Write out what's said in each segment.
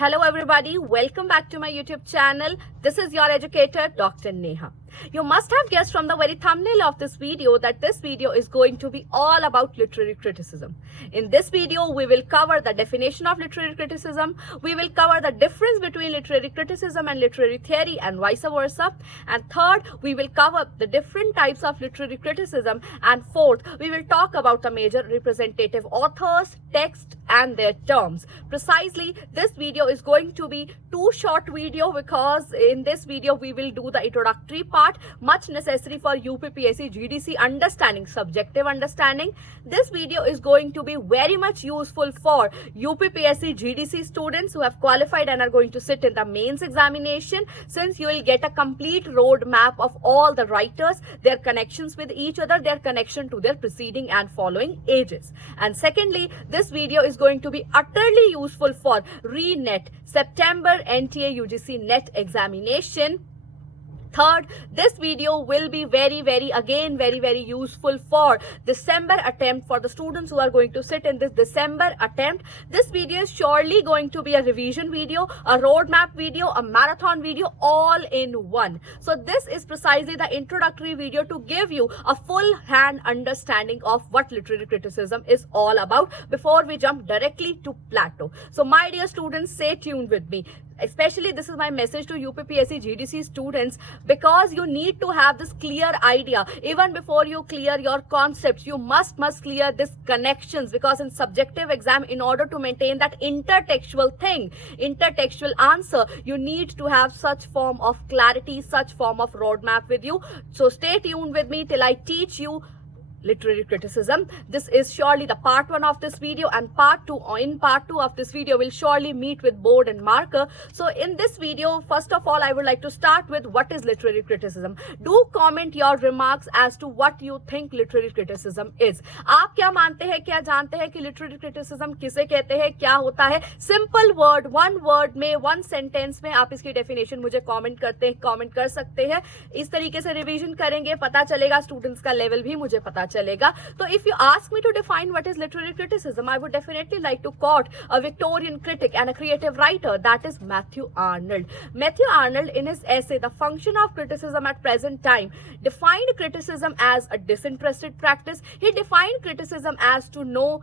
Hello everybody, welcome back to my YouTube channel. This is your educator, Dr. Neha. You must have guessed from the very thumbnail of this video that this video is going to be all about literary criticism. In this video, we will cover the definition of literary criticism, we will cover the difference between literary criticism and literary theory and vice versa, and third, we will cover the different types of literary criticism, and fourth, we will talk about the major representative authors, text and their terms. Precisely, this video is going to be too short video because in this video we will do the introductory part, much necessary for UPPSC GDC understanding, subjective understanding. This video is going to be very much useful for UPPSC GDC students who have qualified and are going to sit in the mains examination, since you will get a complete road map of all the writers, their connections with each other, their connection to their preceding and following ages. And secondly, this video is going to be utterly useful for ReNet September NTA UGC NET examination. Third, this video will be very useful for December attempt, for the students who are going to sit in this December attempt. This video is surely going to be a revision video, a roadmap video, a marathon video, all in one. So this is precisely the introductory video to give you a full hand understanding of what literary criticism is all about before we jump directly to Plato. So my dear students, stay tuned with me. Especially this is my message to UPPSC GDC students, because you need to have this clear idea. Even before you clear your concepts, you must clear these connections, because in subjective exam, in order to maintain that intertextual thing, intertextual answer, you need to have such form of clarity, such form of roadmap with you. So stay tuned with me till I teach you literary criticism. This is surely the part 1 of this video, and in part 2 of this video we'll surely meet with board and marker. So in this video, first of all, I would like to start with what is literary criticism. Do comment your remarks as to what you think literary criticism is. आप क्या मानते हैं, क्या जानते हैं कि literary criticism किसे कहते हैं, क्या होता है? Simple word, one word में, one sentence में आप इसकी definition मुझे comment कर सकते हैं. इस तरीके से revision करेंगे, पता चलेगा students का level भी मुझे पता चलेगा. So if you ask me to define what is literary criticism, I would definitely like to quote a Victorian critic and a creative writer, that is Matthew Arnold. Matthew Arnold, in his essay The Function of Criticism at Present Time, defined criticism as a disinterested practice. He defined criticism as to know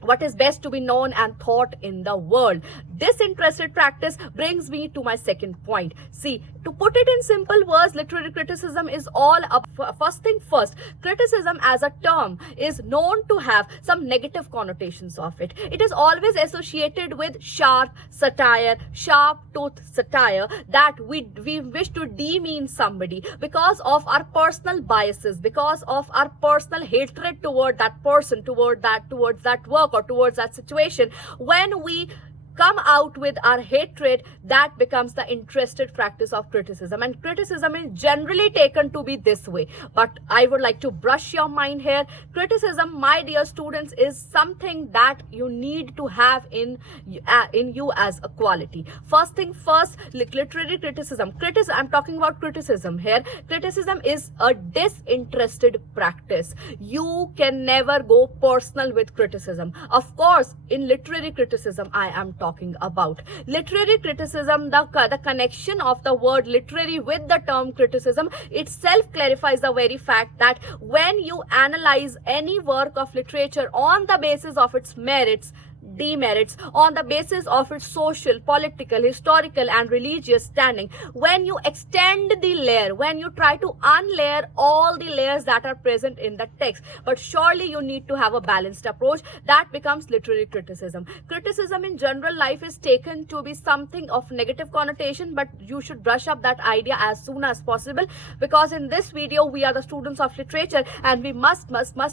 what is best to be known and thought in the world. Disinterested practice brings me to my second point. See, to put it in simple words, literary criticism is all up. First thing first, criticism as a term is known to have some negative connotations of it. It is always associated with sharp satire, sharp-toothed satire, that we wish to demean somebody because of our personal biases, because of our personal hatred toward that person, towards that work, or towards that situation. When we come out with our hatred, that becomes the interested practice of criticism, and criticism is generally taken to be this way. But I would like to brush your mind here. Criticism, my dear students, is something that you need to have in you as a quality. First thing first, literary criticism. I'm talking about criticism here. Criticism is a disinterested practice. You can never go personal with criticism. Of course, in literary criticism, I am talking about literary criticism. The connection of the word literary with the term criticism itself clarifies the very fact that when you analyze any work of literature on the basis of its merits, demerits, on the basis of its social, political, historical and religious standing, when you extend the layer, when you try to unlayer all the layers that are present in the text, but surely you need to have a balanced approach, that becomes literary criticism. Criticism in general life is taken to be something of negative connotation, but you should brush up that idea as soon as possible, because in this video we are the students of literature and we must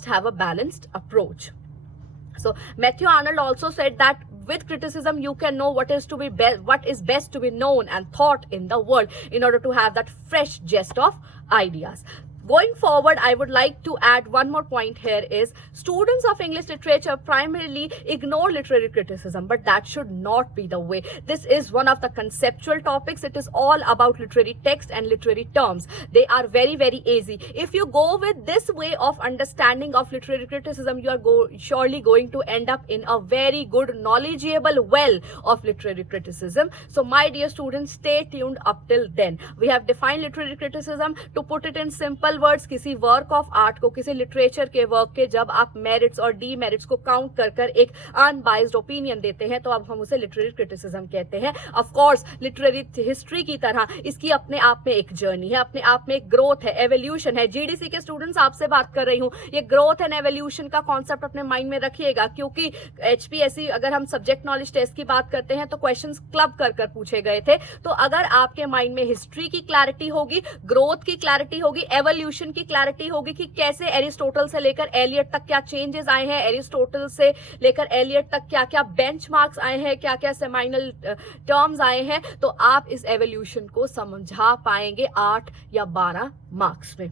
have a balanced approach. So Matthew Arnold also said that with criticism you can know what is best to be known and thought in the world, in order to have that fresh zest of ideas. Going forward, I would like to add one more point here is students of English literature primarily ignore literary criticism, but that should not be the way. This is one of the conceptual topics. It is all about literary text and literary terms. They are very, very easy. If you go with this way of understanding of literary criticism, you are surely going to end up in a very good knowledgeable well of literary criticism. So my dear students, stay tuned up till then. We have defined literary criticism. To put it in simple words, किसी work of art को, किसी literature के work के जब आप merits और demerits को count कर कर एक अनबाइज्ड ओपिनियन देते हैं तो अब हम उसे लिटरेरी क्रिटिसिज्म कहते हैं. ऑफ कोर्स लिटरेरी हिस्ट्री की तरह इसकी अपने आप में एक जर्नी है, अपने आप में एक ग्रोथ है, एवोल्यूशन है. जीडीसी के स्टूडेंट्स आपसे बात कर रही हूँ, ये ग्रोथ एंड एवोल्यूशन का कॉन्सेप्ट अपने माइंड में रखिएगा, क्योंकि एचपीएससी अगर हम सब्जेक्ट नॉलेज टेस्ट की बात करते हैं तो क्वेश्चंस क्लब कर कर पूछे गए थे. तो अगर आपके माइंड में हिस्ट्री की क्लैरिटी होगी, ग्रोथ की क्लैरिटी होगी, एवोल्यूशन की क्लैरिटी होगी कि कैसे एरिस्टोटल से लेकर एलियट तक क्या चेंजेस आए हैं, एरिस्टोटल से लेकर एलियट तक क्या क्या बेंचमार्क्स आए हैं, क्या क्या सेमाइनल टर्म्स आए हैं, तो आप इस एवोल्यूशन को समझा पाएंगे 8 या 12 मार्क्स में.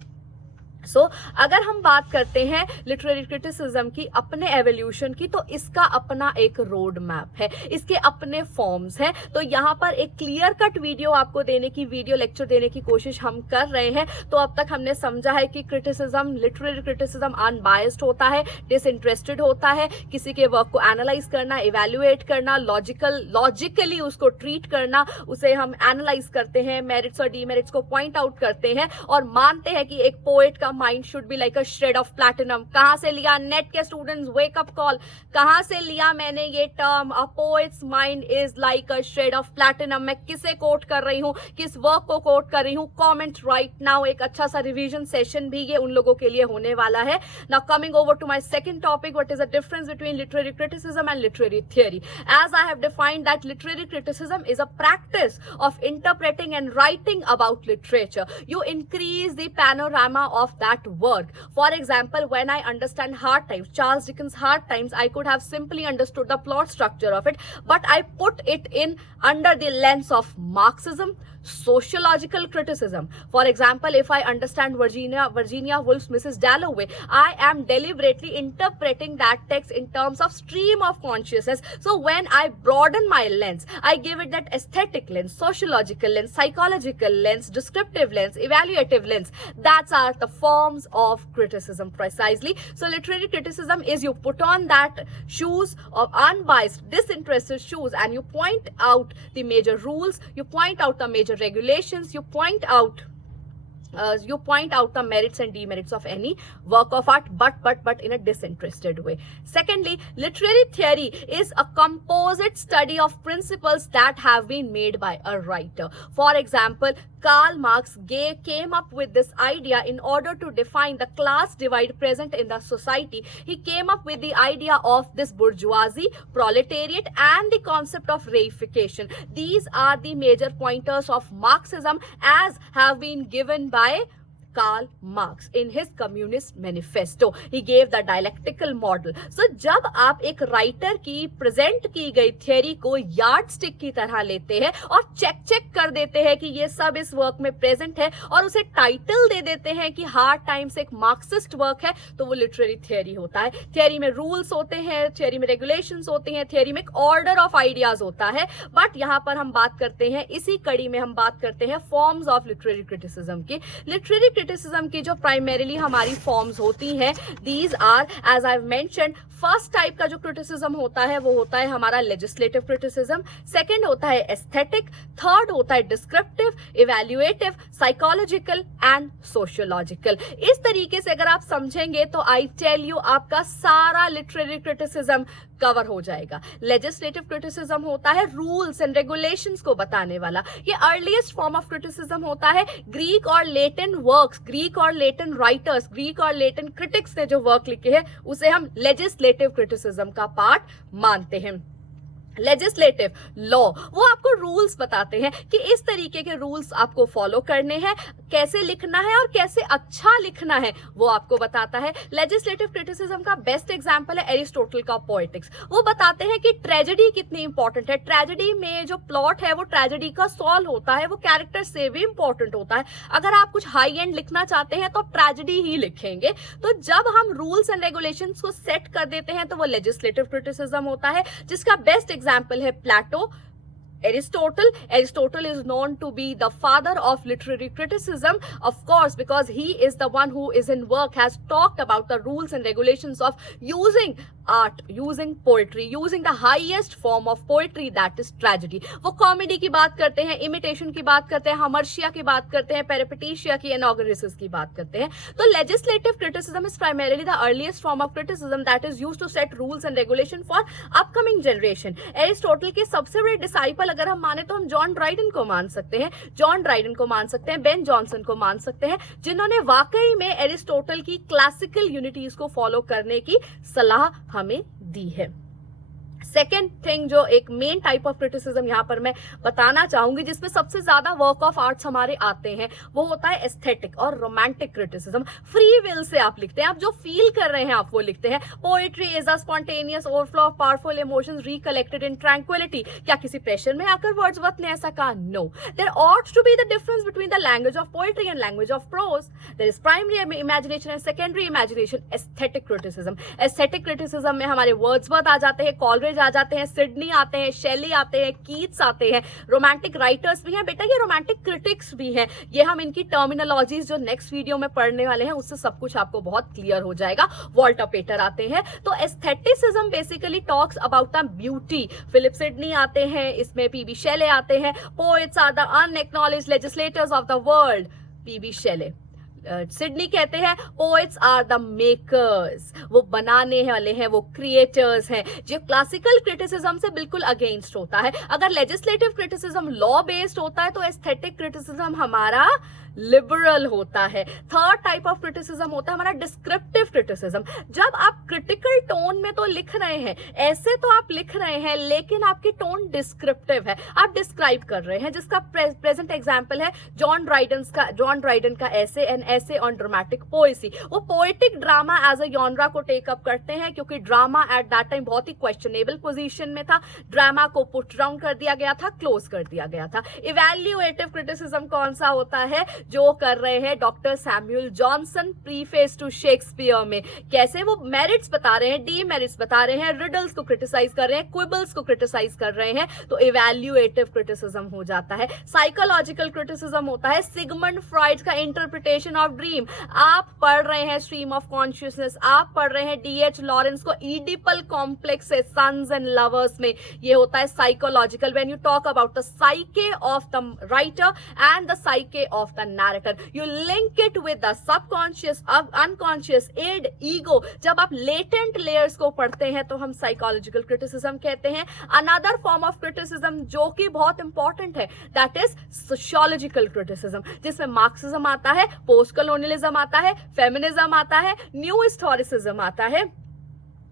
अगर हम बात करते हैं लिटरेरी क्रिटिसिज्म की अपने एवोल्यूशन की, तो इसका अपना एक रोड मैप है, इसके अपने फॉर्म्स हैं. तो यहाँ पर एक क्लियर कट वीडियो आपको देने की, वीडियो लेक्चर देने की कोशिश हम कर रहे हैं. तो अब तक हमने समझा है कि क्रिटिसिज्म, लिटरेरी क्रिटिसिज्म अनबायस्ड होता है, डिसइंटरेस्टेड होता है, किसी के वर्क को एनालाइज करना, इवैल्यूएट करना, लॉजिकली उसको ट्रीट करना, उसे हम एनालाइज करते हैं, मेरिट्स और डीमेरिट्स को पॉइंट आउट करते हैं और मानते हैं कि एक पोएट का mind should be like a shred of platinum. कहां से लिया नेट के स्टूडेंट्स, वेक अप कॉल, कहां से लिया मैंने ये term, a poet's mind is like a shred of platinum. मैं किसे कोट कर रही हूं, किस वर्क को कोट कर रही हूं, कमेंट राइट नाउ. एक अच्छा सा रिवीजन सेशन भी ये उन लोगों के लिए होने वाला है. Now coming over to my second topic, what is the difference between literary criticism and literary theory. As I have defined that literary criticism is a practice of interpreting and writing about literature. You increase the panorama of that work. For example, when I understand Hard Times, Charles Dickens' Hard Times, I could have simply understood the plot structure of it, but I put it in under the lens of Marxism, sociological criticism. For example, if I understand Virginia Woolf's Mrs. Dalloway, I am deliberately interpreting that text in terms of stream of consciousness. So when I broaden my lens, I give it that aesthetic lens, sociological lens, psychological lens, descriptive lens, evaluative lens. That's are the forms of criticism precisely. So literary criticism is you put on that shoes of unbiased, disinterested shoes and you point out the major rules, you point out the major regulations, you point out the merits and demerits of any work of art, but in a disinterested way. Secondly, literary theory is a composite study of principles that have been made by a writer. For example, Karl Marx came up with this idea in order to define the class divide present in the society. He came up with the idea of this bourgeoisie, proletariat and the concept of reification. These are the major pointers of Marxism as have been given by Karl Marx in his Communist Manifesto. He gave the dialectical model. So जब आप एक writer की present की गई theory को yard stick की तरह लेते हैं और चेक कर देते हैं कि ये सब इस वर्क में प्रेजेंट है और उसे टाइटल दे देते हैं कि हार्ड टाइम्स एक मार्क्सिस्ट वर्क है, तो वो लिटरेरी थियरी होता है. थियरी में रूल्स होते हैं, थियरी में रेगुलेशंस होते हैं, थियरी में एक ऑर्डर ऑफ आइडियाज होता है. बट यहाँ पर हम बात करते हैं, इसी कड़ी में हम बात करते हैं फॉर्म्स ऑफ लिटरेरी क्रिटिसिज्म की. लिटरेरी क्रिटिसिज्म की जो प्राइमरीली हमारी फॉर्म्स होती हैं, these are as I have mentioned. First type का जो क्रिटिसिज्म होता है वो होता है हमारा लेजिस्लेटिव क्रिटिसिज्म. सेकंड होता है एस्थेटिक. थर्ड होता है descriptive, evaluative, psychological and sociological. इस तरीके से अगर आप समझेंगे तो आई टेल यू आपका सारा लिटरेरी क्रिटिसिज्म कवर हो जाएगा. लेजिस्लेटिव क्रिटिसिज्म होता है रूल्स एंड रेगुलेशंस को बताने वाला. ये अर्लीस्ट फॉर्म ऑफ क्रिटिसिज्म होता है. ग्रीक और लेटिन वर्क्स, ग्रीक और लेटिन राइटर्स, ग्रीक और लेटिन क्रिटिक्स ने जो वर्क लिखे हैं उसे हम लेजिस्लेटिव क्रिटिसिज्म का पार्ट मानते हैं. लेजिस्लेटिव लॉ, वो आपको रूल्स बताते हैं कि इस तरीके के रूल्स आपको फॉलो करने हैं कैसे लिखना है और कैसे अच्छा लिखना है वो आपको बताता है। लेजिस्लेटिव क्रिटिसिज्म का बेस्ट एग्जांपल है एरिस्टोटल का पोएटिक्स। वो बताते हैं कि ट्रेजेडी कितनी इंपॉर्टेंट है, ट्रेजेडी में जो प्लॉट है वो ट्रेजेडी का सॉल्व होता है, वो कैरेक्टर से भी इंपॉर्टेंट होता है। अगर आप कुछ हाई एंड लिखना चाहते हैं तो ट्रेजेडी ही लिखेंगे। तो जब हम रूल्स एंड रेगुलेशंस को सेट कर देते हैं तो वो लेजिस्लेटिव क्रिटिसिज्म होता है, जिसका बेस्ट एग्जांपल है प्लेटो, Aristotle. Aristotle is known to be the father of literary criticism, of course, because he is the one who is in work, has talked about the rules and regulations of using art, using poetry, using the highest form of poetry, that is tragedy. वो comedy की बात करते हैं, imitation की बात करते हैं, हमर्शिया की बात करते हैं, पेरिपेटिशिया की, एनागोरिसिस की बात करते हैं। तो legislative criticism is primarily the earliest form of criticism that is used to set rules and regulation for upcoming generation. Aristotle के सबसे बड़े डिसाइपल अगर हम माने तो हम जॉन ड्राइडन को मान सकते हैं, जॉन ड्राइडन को मान सकते हैं, बेन जॉनसन को मान सकते हैं, जिन्होंने वाकई में एरिस्टोटल की क्लासिकल यूनिटीज को फॉलो करने की सलाह हमें दी है। सेकेंड थिंग जो एक मेन टाइप ऑफ क्रिटिसिज्म यहाँ पर मैं बताना चाहूंगी, जिसमें सबसे ज्यादा वर्क ऑफ आर्ट्स हमारे आते हैं, वो होता है एस्थेटिक और romantic criticism. Free will say आप लिखते हैं, आप जो फील कर रहे हैं आप वो लिखते हैं। Poetry is a spontaneous overflow of powerful emotions recollected in tranquillity. क्या किसी प्रेशर में आकर वर्ड्सवर्थ ने ऐसा कहा? No. There ought to be the difference between the language of poetry and language of prose. There is primary imagination and secondary imagination. Aesthetic criticism, aesthetic criticism में हमारे Wordsworth आ जाते हैं, कॉलरेज आ जाते हैं, सिडनी आते हैं, शेली आते हैं, कीट्स आते हैं, रोमांटिक राइटर्स भी हैं। बेटा ये रोमांटिक क्रिटिक्स भी हैं। ये हम इनकी टर्मिनोलॉजीज जो नेक्स्ट वीडियो में पढ़ने वाले हैं उससे सब कुछ आपको बहुत क्लियर हो जाएगा। वॉल्टर पेटर आते हैं। तो aestheticism basically talks about the beauty. Philip Sidney आते हैं, इसमें पीबी शेले आते हैं। Poets are the unacknowledged legislators of the world, PB Shelley. Sidney कहते हैं पोएट्स आर द मेकर्स, वो बनाने वाले हैं, वो क्रिएटर्स हैं, जो क्लासिकल क्रिटिसिज्म से बिल्कुल अगेंस्ट होता है। अगर लेजिस्लेटिव क्रिटिसिज्म लॉ बेस्ड होता है तो एस्थेटिक क्रिटिसिज्म हमारा लिबरल होता है। थर्ड टाइप ऑफ क्रिटिसिज्म होता है हमारा डिस्क्रिप्टिव क्रिटिसिज्म। जब आप क्रिटिकल टोन में तो लिख रहे हैं, ऐसे तो आप लिख रहे हैं लेकिन आपकी टोन डिस्क्रिप्टिव है, आप डिस्क्राइब कर रहे हैं, जिसका प्रेजेंट एग्जांपल है जॉन ड्राइडन का essay an essay on dramatic poesy. वो poetic drama as a genre को टेकअप करते हैं क्योंकि ड्रामा एट दैट टाइम बहुत ही क्वेश्चनेबल पोजीशन में था। ड्रामा को पुट डाउन कर दिया गया था, क्लोज कर दिया गया था। इवैल्यूएटिव क्रिटिसिज्म कौन सा होता है? जो कर रहे हैं doctor Samuel Johnson preface to Shakespeare में। कैसे वो मेरिट्स बता रहे हैं, डीमेरिट्स बता रहे हैं, रिडल्स को क्रिटिसाइज कर रहे हैं, क्विबल्स को क्रिटिसाइज कर रहे हैं, तो इवैल्यूएटिव क्रिटिसिज्म हो जाता है। साइकोलॉजिकल क्रिटिसिज्म होता है सिगमंड फ्रॉइड का इंटरप्रिटेशन ऑफ ड्रीम। आप पढ़ रहे हैं स्ट्रीम ऑफ कॉन्शियसनेस, आप पढ़ रहे हैं डीएच लॉरेंस को इडिपल कॉम्प्लेक्स है सन्स एंड लवर्स में। ये होता है psychological. When you talk about the साइके of the writer and the साइके of the narrator, you link it with the subconscious, unconscious, id, ego। जब आप latent layers को पढ़ते हैं तो हम psychological criticism कहते हैं। Another form of criticism जो कि बहुत important है, that is sociological criticism, जिसमें मार्क्सिज्म आता है, पोस्ट कॉलोनियलिज्म आता है, फेमिनिज्म आता है, न्यू हिस्टोरिसिज्म आता है।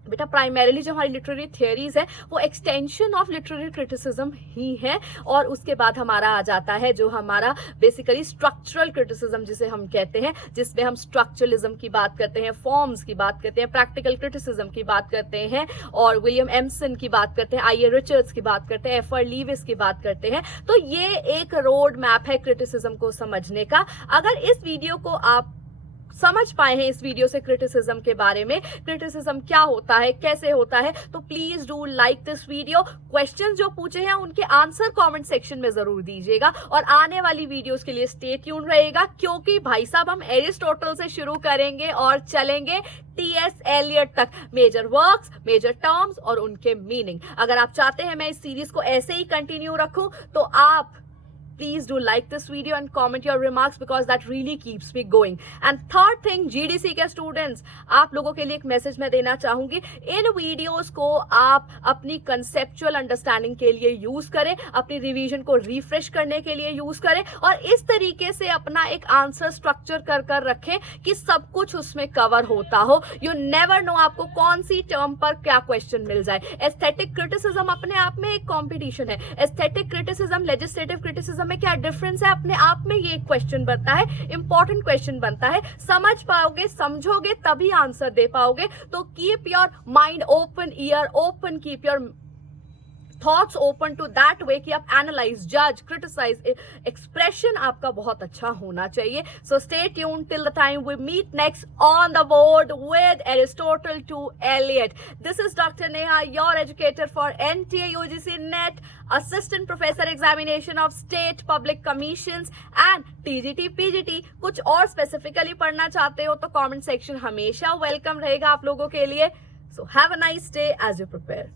बेटा प्राइमरीली जो हमारी लिटरेरी थियरीज है वो एक्सटेंशन ऑफ लिटरेरी क्रिटिसिज्म ही है। और उसके बाद हमारा आ जाता है जो हमारा बेसिकली स्ट्रक्चरल क्रिटिसिज्म जिसे हम कहते हैं, जिसमें हम स्ट्रक्चरलिज्म की बात करते हैं, फॉर्म्स की बात करते हैं, प्रैक्टिकल क्रिटिसिज्म की बात करते हैं, और विलियम एमसन की बात करते हैं, आई.ए. रिचर्ड्स की बात करते हैं, एफ.आर. लीविस की बात करते हैं। तो ये एक रोड मैप है क्रिटिसिज्म को समझने का। अगर इस वीडियो को आप समझ पाए हैं इस वीडियो से क्रिटिसिज्म के बारे में, क्रिटिसिज्म क्या होता है, कैसे होता है, तो please do like this video. Question जो पूछे हैं उनके आंसर कमेंट सेक्शन में जरूर दीजिएगा, और आने वाली वीडियोस के लिए स्टे ट्यून रहेगा, क्योंकि भाई साहब हम एरिस्टोटल से शुरू करेंगे और चलेंगे टी.एस. एलियट तक, मेजर वर्क्स, मेजर टर्म्स और उनके मीनिंग। अगर आप चाहते हैं मैं इस सीरीज को ऐसे ही कंटिन्यू रखूं तो आप please do like this video and comment your remarks because that really keeps me going. And third thing, GDC के students, आप लोगों के लिए एक मैसेज मैं देना चाहूंगी, इन वीडियोस को आप अपनी कंसेप्चुअल अंडरस्टैंडिंग के लिए यूज करें, अपनी रिवीजन को रिफ्रेश करने के लिए यूज करें, और इस तरीके से अपना एक आंसर स्ट्रक्चर कर रखें कि सब कुछ उसमें कवर होता हो। यू नेवर नो आपको कौन सी टर्म पर क्या क्वेश्चन मिल जाए। एस्थेटिक क्रिटिसिज्म अपने आप में एक कॉम्पिटिशन है। एस्थेटिक क्रिटिसिज्म, लेजिस्लेटिव क्रिटिसिज्म में क्या डिफरेंस है, अपने आप में ये क्वेश्चन बनता है, इंपॉर्टेंट क्वेश्चन बनता है। समझ पाओगे, समझोगे तभी आंसर दे पाओगे। तो keep your mind open, ear open, keep your thoughts open to that way कि आप एनालाइज, जज, क्रिटिसाइज, एक्सप्रेशन आपका बहुत अच्छा होना चाहिए। So stay tune till the time we meet next on the board with Aristotle to Eliot. This is doctor Neha, your educator for NTA UGC NET, assistant professor examination of state public commissions and TGT PGT। कुछ और specifically पढ़ना चाहते हो तो comment section हमेशा welcome रहेगा आप लोगों के लिए। So have a nice day as you prepare.